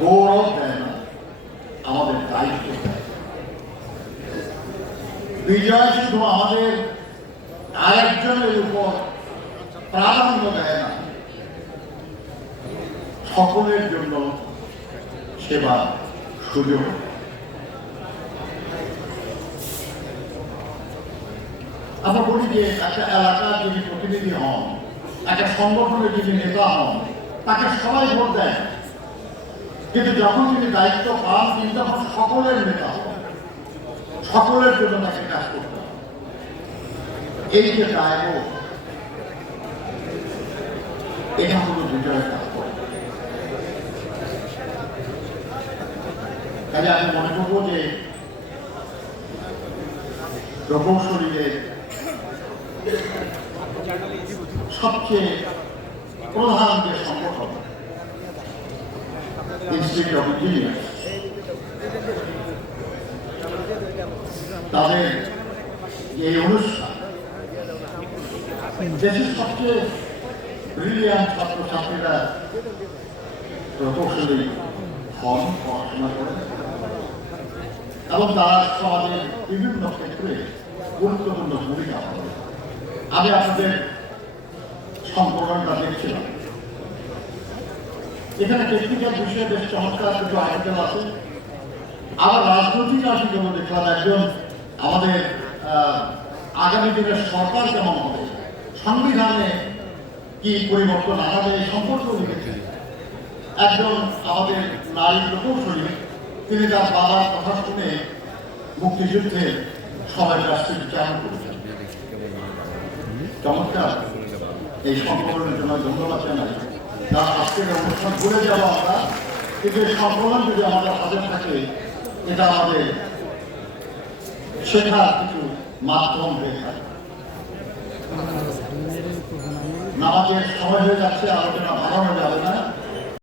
গৌরব দেয় না, আমাদের দায়িত্ব দেয়। বিজয় শুধু আমাদের আরেকজনের উপর প্রাধান্য দেয় না, সকলের জন্য সেবা সুযোগ। আমরা বলি যে একটা এলাকার যিনি প্রতিনিধি হন, একটা সংগঠনের যিনি নেতা হন, তাকে সবাই ভোট দেয়, কিন্তু যখন তিনি দায়িত্ব পান তিনি তখন সকলের নেতা হন, সকলের জন্য তাকে কাজ করতে হবে। এই যে দায়বোধ, এটা হলো বিজয়ের কাজ করে। তাহলে আমি মনে করবো যে প্রকৌশলীদের সবচেয়ে প্রধান যে সংগঠন ইনস্টিটিউট অফ ইঞ্জিনিয়ার, তাদের এই অনুষ্ঠান দেশের সবচেয়ে ব্রিলিয়ান্ট ছাত্রছাত্রীরা প্রকৌশলী হন, পড়াশোনা করেন এবং তারা সমাজের বিভিন্ন ক্ষেত্রে গুরুত্বপূর্ণ ভূমিকা পালন করে। আমি আপনাদের সম্পূর্ণটা দেখছিলাম, এখানে টেকনিক্যাল বিষয়ে বেশ চমৎকার কিছু আয়োজন আছে। আবার রাজনৈতিক আয়োজন দেখলাম, একজন আমাদের আগামী দিনের সরকার কেমন হবে, সংবিধানে কি পরিবর্তন আনাবে এই সম্পর্কেও লিখেছেন। একজন আমাদের নারী প্রকৌশলী, তিনি তার বাবার কথা শুনে মুক্তিযুদ্ধে সবাই রাষ্ট্রীয় চালু করেছেন। চমৎকার, এই সম্মেলনের জন্য ধন্যবাদ জানাই। তার আজকের অনুষ্ঠান ভুলে যাবো আমরা, কিন্তু এই সম্মেলন যদি আমাদের হাতে থাকে, এটা আমাদের শেখার কিছু মাধ্যম হয়ে থাকে। নামাজের সময় হয়ে যাচ্ছে, আলোচনা বাড়ানো যাবে না।